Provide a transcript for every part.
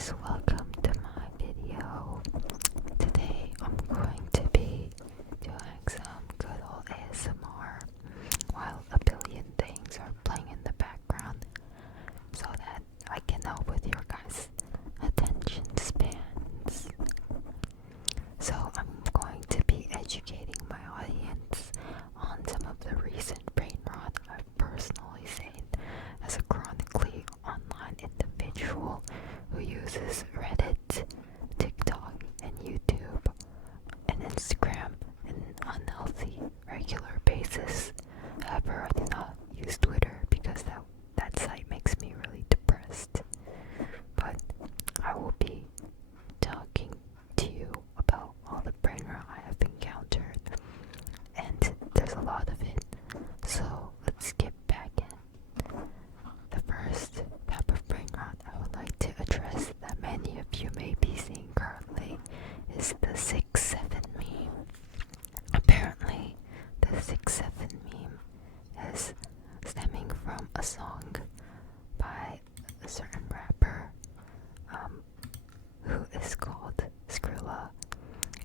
guys, welcome to my video. Today I'm going to be doing some good old ASMR while a billion things are playing in the background so that I can help with your guys' attention spans. So I'm going to be educating my audience on some of the recent brain rot I've personally seen as a chronically online individual who uses Reddit, TikTok, and YouTube, and Instagram on an unhealthy, regular basis. However, I do not use Twitter because that site makes me really depressed. But I will be talking to you about all the brain rot I have encountered, and there's a lot of it. So let's get back in. The first type of brain rot I would like to address that many of you may be seeing currently is the 6-7 meme. Apparently, the 6-7 meme is stemming from a song by a certain rapper who is called Skrilla,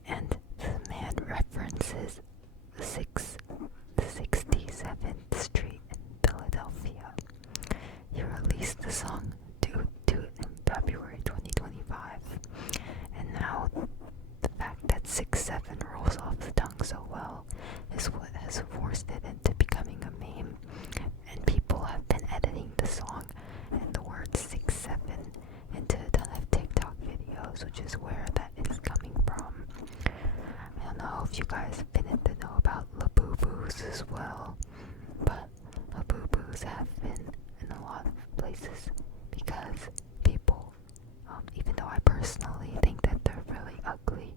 and the man references the 67th Street in Philadelphia. He released the song "Do It" in February 2025, and now the fact that 6-7 rolls off the tongue so well is what has forced it into becoming a meme, and people have been editing the song and the word 6-7 into a ton of TikTok videos, which is where that is coming from. I don't know if you guys have been in to know about Laboos as well, but Laboos have been in a lot of places because people, even though I personally think that they're really ugly,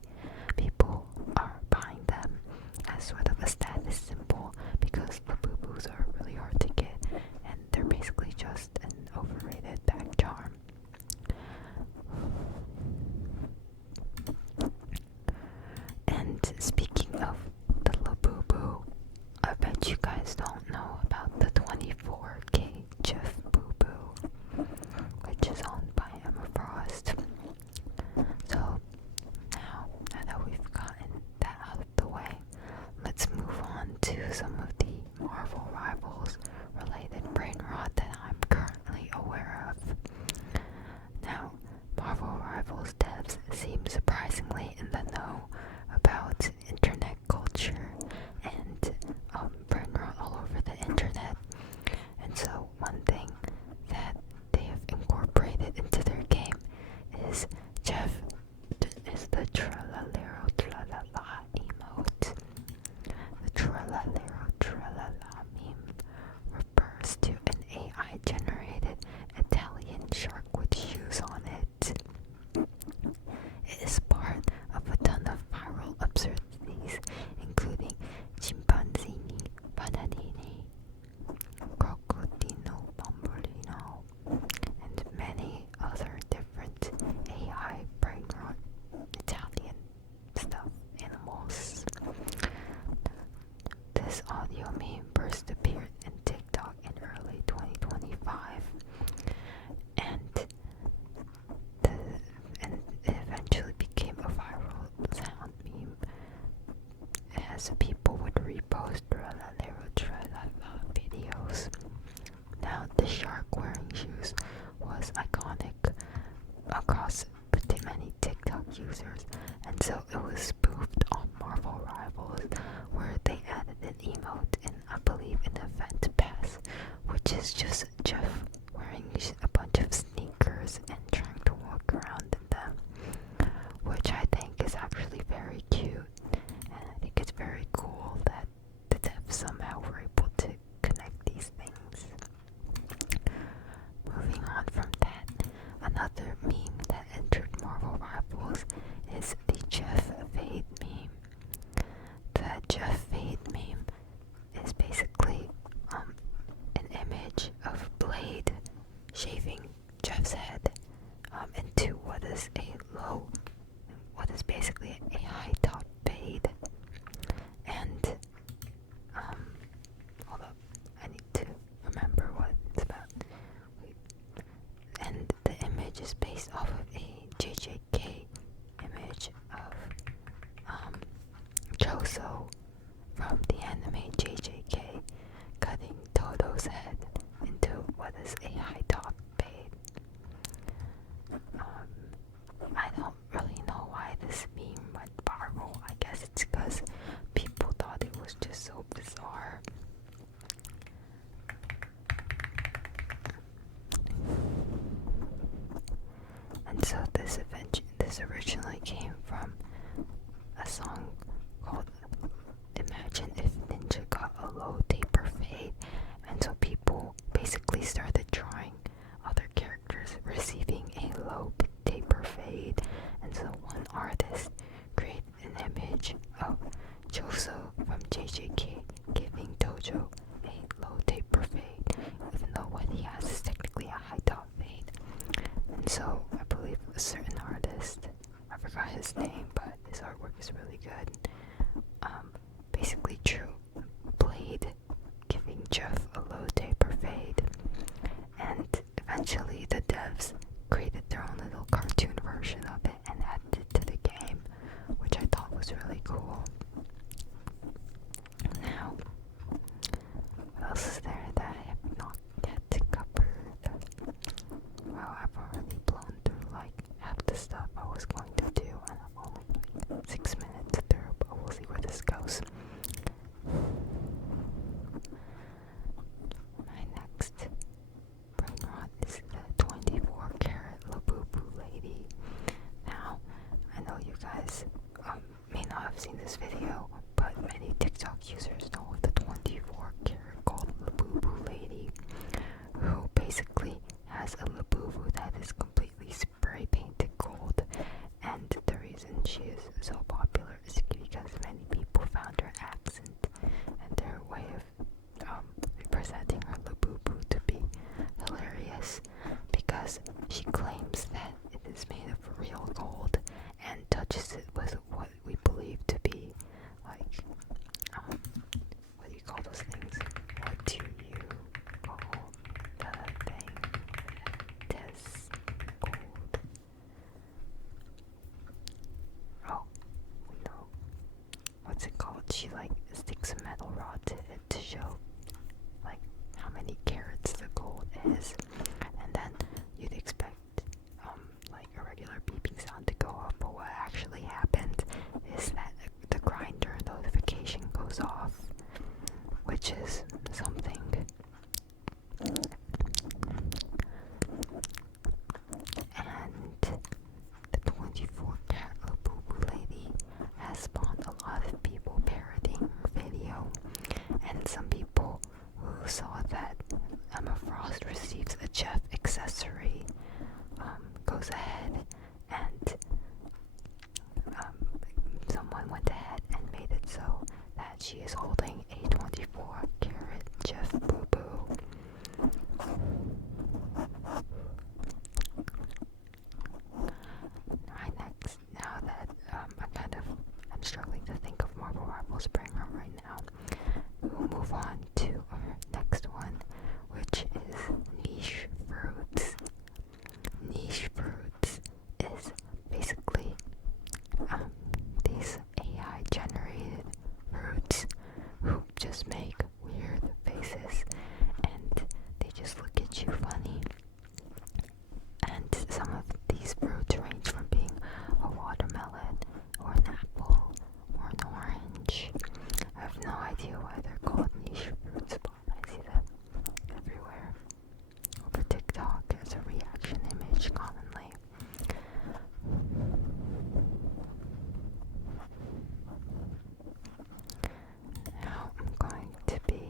people are buying them as sort of a status symbol because Laboos are really hard to get and they're basically just an overrated back charm. And speaking of the Laboo, I bet you guys don't know about the 24K Jeff Boo Boo, which is owned by Emma Frost. So now that we've gotten that out of the way, let's move on to some of the Marvel Rivals related brain rot that I'm currently aware of. Now, Marvel Rivals devs seem surprisingly in the know about internet culture and brain rot all over the internet. And so one thing that they have incorporated into their game is the Tralalero Tralala emote. The Tralalero Tralala meme refers to an AI generated Italian shark with shoes on it. It is part of a ton of viral absurdities, including chimpanzini, bananini, crocodino, bambolino, and many other different AI brain rot Italian stuff, animals. This audio meme first appeared in TikTok in early 2025, and it eventually became a viral sound meme as people would repost videos. Now, the shark wearing shoes was iconic across many TikTok users, and so it was spoofed on Marvel Rivals, where they added an emote in, I believe, an event pass, which is just Jeff wearing a bunch of sneakers and trying to walk around in them, which I think is actually very cute, and I think it's very cool that the devs somehow were able to connect these things. Moving on from that, another meme that entered Marvel Rivals is the Jeff Fade meme. The Jeff Fade meme is basically an image of Blade shaving Jeff's head into what is basically a high top fade. And hold up, I need to remember what it's about. And the image is based off of a JJK image of Choso from the anime JJK cutting Toto's head into what is a high top fade. I don't really know why this meme went viral. I guess it's because people thought it was just so bizarre. And so this originally came from a song called Imagine If Ninja Got a Low Taper Fade, and so people basically started drawing other characters receiving a low taper fade, and so one artist created an image of Choso from JJK giving Tojo a low taper fade, even though what he has is technically a high top fade. And so I believe a certain artist, I forgot his name, but his artwork is really good, basically drew Blade giving Jeff a low taper fade, and eventually the devs created their own little cartoon version of it and added it to the game, which I thought was really cool. Now, what else is there that I have not yet covered? Well, I've already blown through like half the stuff I was going to do, and I'm only like 6 minutes through, but we'll see where this goes. My next brainrot is the 24-karat Laboo lady. Now, I know you guys may not have seen this video, but many TikTok users know of the 24-karat gold Laboo lady, who basically has a Laboo that is completely spray painted gold, and the reason she is so popular is because many people found her accent and their way of representing her Laboo to be hilarious, because she claims that it is made of real gold and touches it with what we believe to be like what do you call those things? What do you call the thing that is gold? Oh, we know. What's it called? She like sticks a metal rod to it to show like how many carats the gold is, and then you'd expect like a regular beeping sound to go off, but what actually happens is that the grinder notification goes off, which is something. And the 24-karat Laboo lady has spawned a lot of people parroting her video, and some people who saw that Emma Frost receives a Jeff accessory goes ahead and someone went ahead and made it so that she is holding a 24-karat Jeff Boo Boo. Now that I'm struggling to think of Marble Rivals Brainrot right now, we'll move on to our next one, which is niche fruits. Niche fruits is basically these AI generated fruits who just make weird faces and they just look at you funny. And some of these fruits range from being a watermelon or an apple or an orange. I have no idea why they're called niche fruits, but I see them everywhere over TikTok as a reaction image commonly. Now I'm going to be,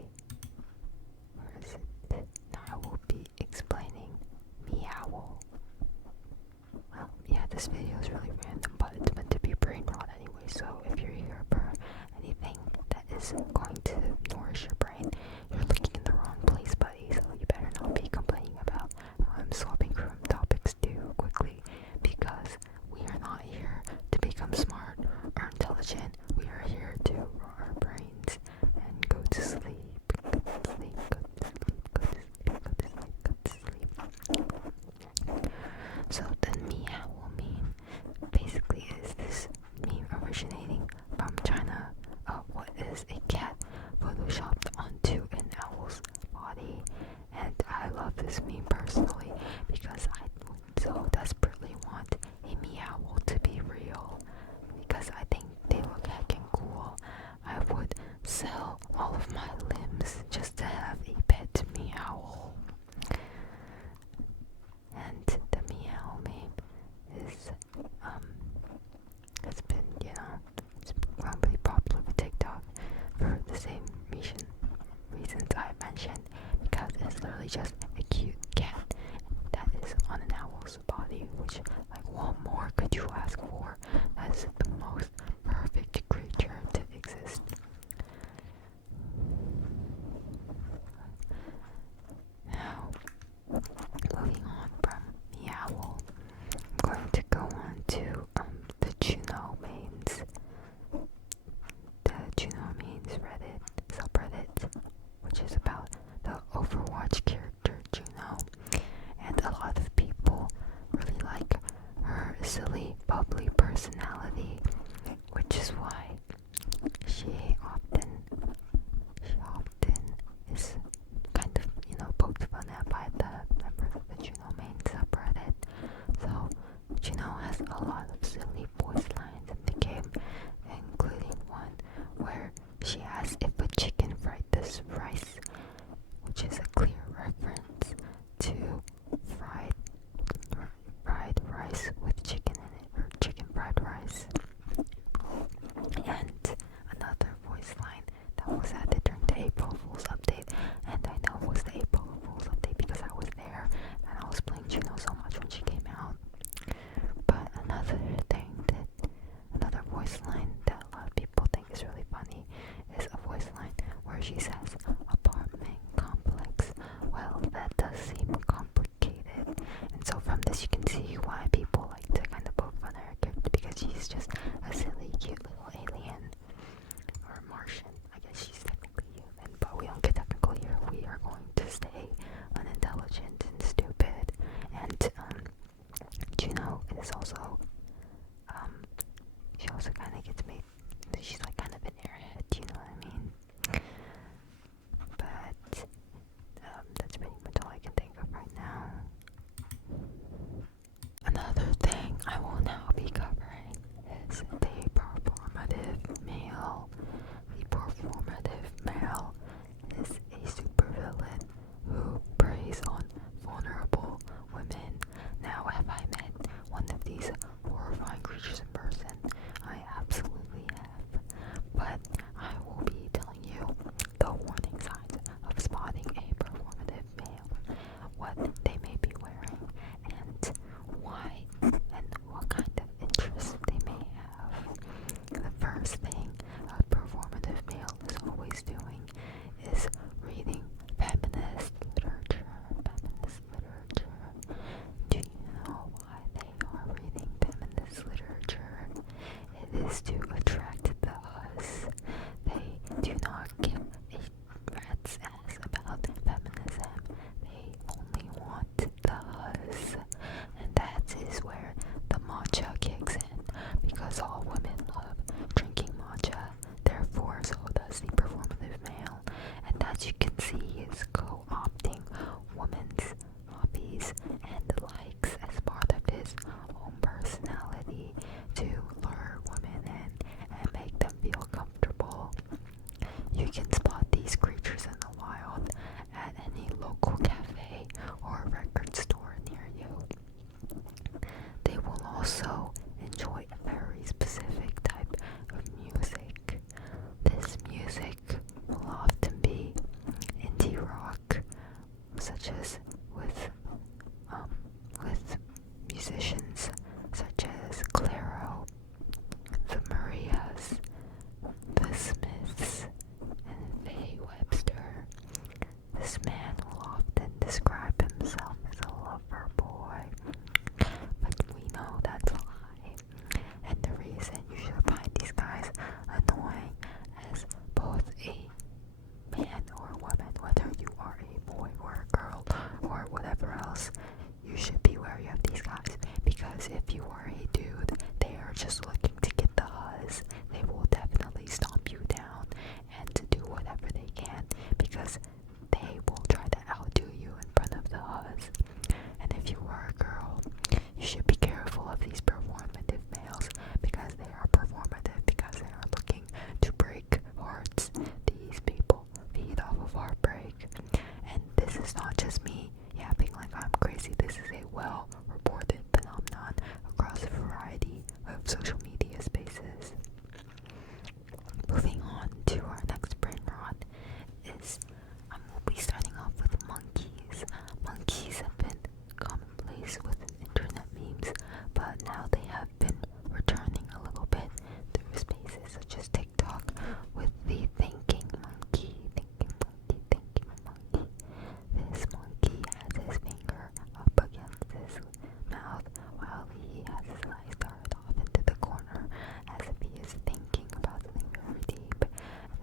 where is it? Now I will be explaining meow. Well, yeah, this video is really random, but it's meant to be brainrot anyway, so if you're here for anything that is going to nourish your brain, you're looking in the wrong place, buddy, so you better not be complaining about how I'm swapping from topics too quickly, because we are not here to become smart or intelligent. We are here to roar our brains and go to sleep. Go to sleep, go to sleep, go to sleep, go to sleep, go to sleep. So the meow will mean girl's body, which, like, what more could you ask for? That's the most perfect creature to exist. Now, moving on from meow, I'm going to go on to the Juno mains. The Juno mains Reddit subreddit, which is about the Overwatch character Juno, and a lot of people really like her silly, bubbly personality, which is why she often is kind of, poked fun at by the members of the Juno main subreddit. So Juno has a lot of silly voice lines in the game, including one where she asks if a chicken fried this rice, which is a clear reference to fried rice with chicken in it, or chicken fried rice. And another voice line that was added during the April Fool's update, and I know it was the April Fool's update because I was there and I was playing Juno so much when she came out. But another voice line that a lot of people think is really funny is a voice line where she says apartment complex. Well, that does seem complicated, and so from this you can see why people like to kind of poke fun at her character, because she's just a silly, cute little alien, or Martian. I guess she's technically human, but we don't get technical here. We are going to stay unintelligent and stupid. And Juno is also she also kind of gets made, she's like kind of an airhead, you know what I mean? But that's pretty much all I can think of right now. Another thing I will now be covering is the performative male. The performative male is a supervillain who preys on vulnerable women. Now, have I met one of these horrifying creatures in person? I absolutely have. But I will be telling you the warning signs of spotting a performative male, what they may be wearing, and why, and what kind of interests they may have. The first thing a performative male is always doing is reading feminist literature. Do you know why they are reading feminist literature? It is to attract the us. They do not give a rat's ass about feminism. They only want the us. And that is where the matcha kicks in, because all women love drinking matcha. Therefore, so does the performative male. And as you can see, he is co-opting women's hobbies and likes as part of his own personality to lure women in and make them feel comfortable. You can spot these creatures in the wild at any local cafe or record store near you. They will also enjoy a very specific type of music. This music will often be indie rock, such as with musicians such as Clairo, the Marias, the Smiths, and Faye Webster. This man will often describe himself as a lover boy, but we know that's a lie. And the reason you should find these guys annoying as both a man or a woman, whether you are a boy or a girl or whatever else, you should be wary of these guys, because if you are a dude, they are just looking to get the huzz. They will definitely stomp you down and do whatever they can, because they will try to outdo you in front of the huzz. And if you are a girl, you should be careful of these performative males, because they are performative, because they are looking to break hearts. These people feed off of heartbreak. And this is not just me yapping like I'm crazy. This is a well-reported phenomenon across a variety of social media spaces. Moving on to our next brainrot is, we'll be starting off with monkeys. Monkeys have been commonplace within now they have been returning a little bit through spaces such as TikTok with the thinking monkey. This monkey has his finger up against his mouth while he has his eyes darted off into the corner as if he is thinking about something very deep.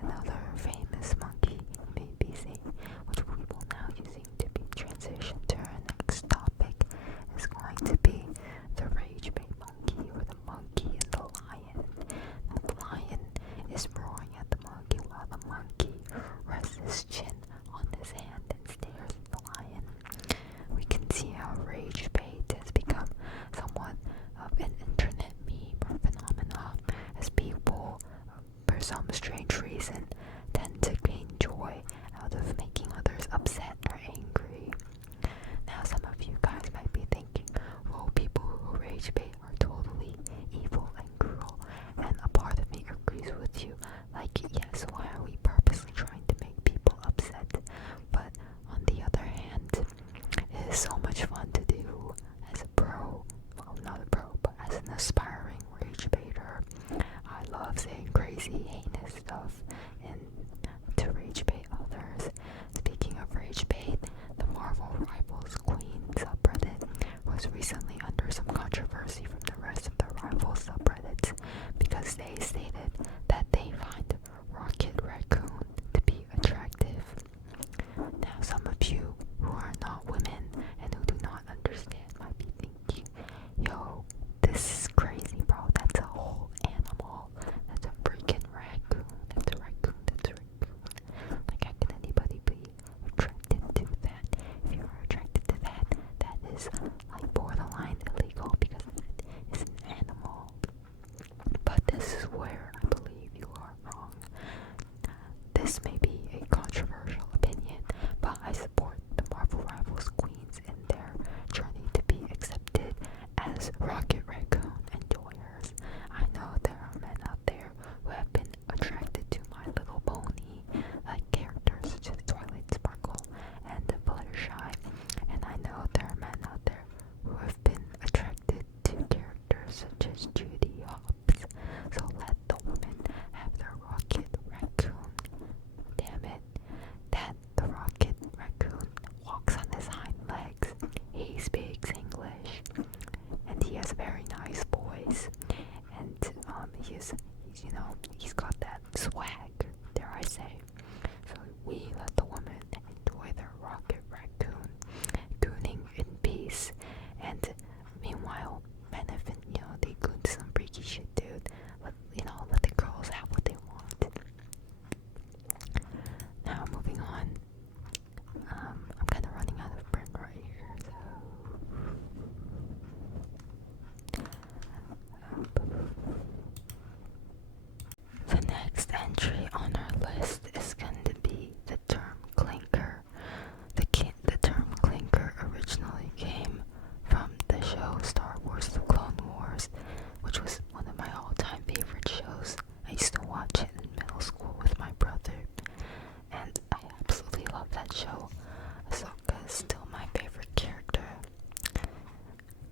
Another famous monkey, BBC, which we will now using to be transition to our next topic, is going to be the rage bait monkey, or the monkey and the lion. Now, the lion is roaring at the monkey while the monkey rests his chin on his hand and stares at the lion. We can see how rage bait has become somewhat of an internet meme or phenomenon, as people, for some strange reason, tend to gain joy out of making others upset or angry. Now, some of you guys might be thinking, well, people who rage bait are totally evil and cruel, and a part of me agrees with you. Like, yes, why are we purposely trying to make people upset? But on the other hand, it is so much fun to do as a pro. Well, not a pro, but as an aspiring rage baiter. I love saying crazy, heinous stuff and to rage bait others. Speaking of rage bait, the Marvel Rivals Queen subreddit was recently under some controversy from the rest of the rival subreddits because they stated that they find Rocket Raccoon to be attractive. Now, some of you who are not women and who do not understand might be thinking, yo, this is crazy, bro. That's a whole animal. That's a freaking raccoon. That's a raccoon. That's a raccoon. Like, how can anybody be attracted to that? If you are attracted to that, that is like borderline illegal because that is an animal. But this is where I believe you are wrong. This may be a controversial opinion, but I support the Marvel Rivals Queens in their journey to be accepted as Rocket Raccoon enjoyers. I know there are men out there who have been attracted to My Little Pony, like characters such as Twilight Sparkle and Fluttershy, and I know there are men out there who have been attracted to characters such as Judy Hopps. So let the women have their Rocket Raccoon. Damn it, that the Rocket Raccoon walks on his hind legs. He speaks English, and he has a very nice voice, and he's got that swag, dare I say. So we let the women enjoy their Rocket Raccoon gooning in peace, and meanwhile, men have been, they goon some freaky shit, dude. Let the girls have what they want. Now, moving on. I'm kind of running out of breath right here, so the next entry on our list is going to be the term clinker. The term clinker originally came from the show Star Wars: The Clone Wars, which was one of my all-time favorite shows. I used to watch it in middle school with my brother, and I absolutely love that show. Ahsoka is still my favorite character.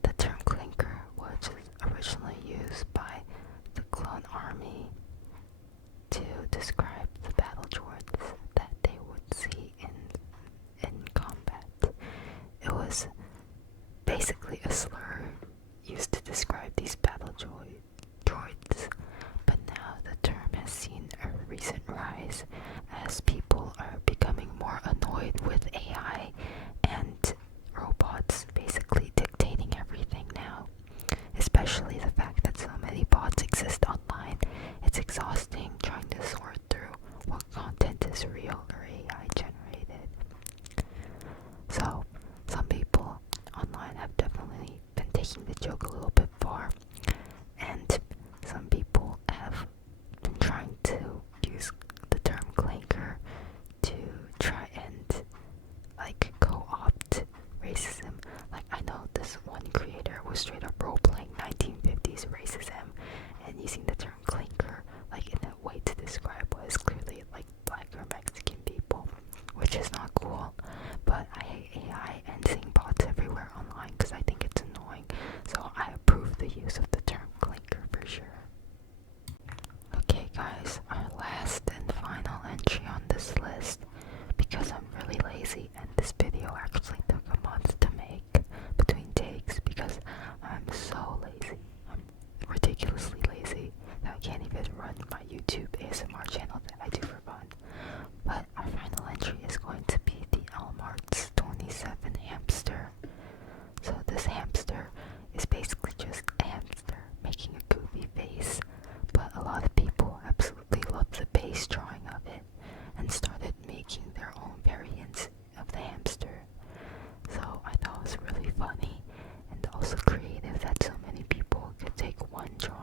The term clinker was originally used by the clone army to describe the battle droids that they would see in combat. It was basically a slur used to describe these battle droids, but now the term has seen a recent rise as people are becoming more annoyed with AI and robots basically dictating everything now, especially the fact that so many bots exist online. It's exhausting trying to sort through what content is real or AI generated. So, some people online have definitely been taking the joke a little bit far, and some people have been trying to use the term clinker to try and co-opt racism. Like, I know this one creator was straight up role-playing 1950s racism and using the term clinker in a way to describe what is clearly black or Mexican people, which is not cool. But I hate AI and seeing bots everywhere online because I think it's annoying, so I approve the use also creative that so many people could take one drawing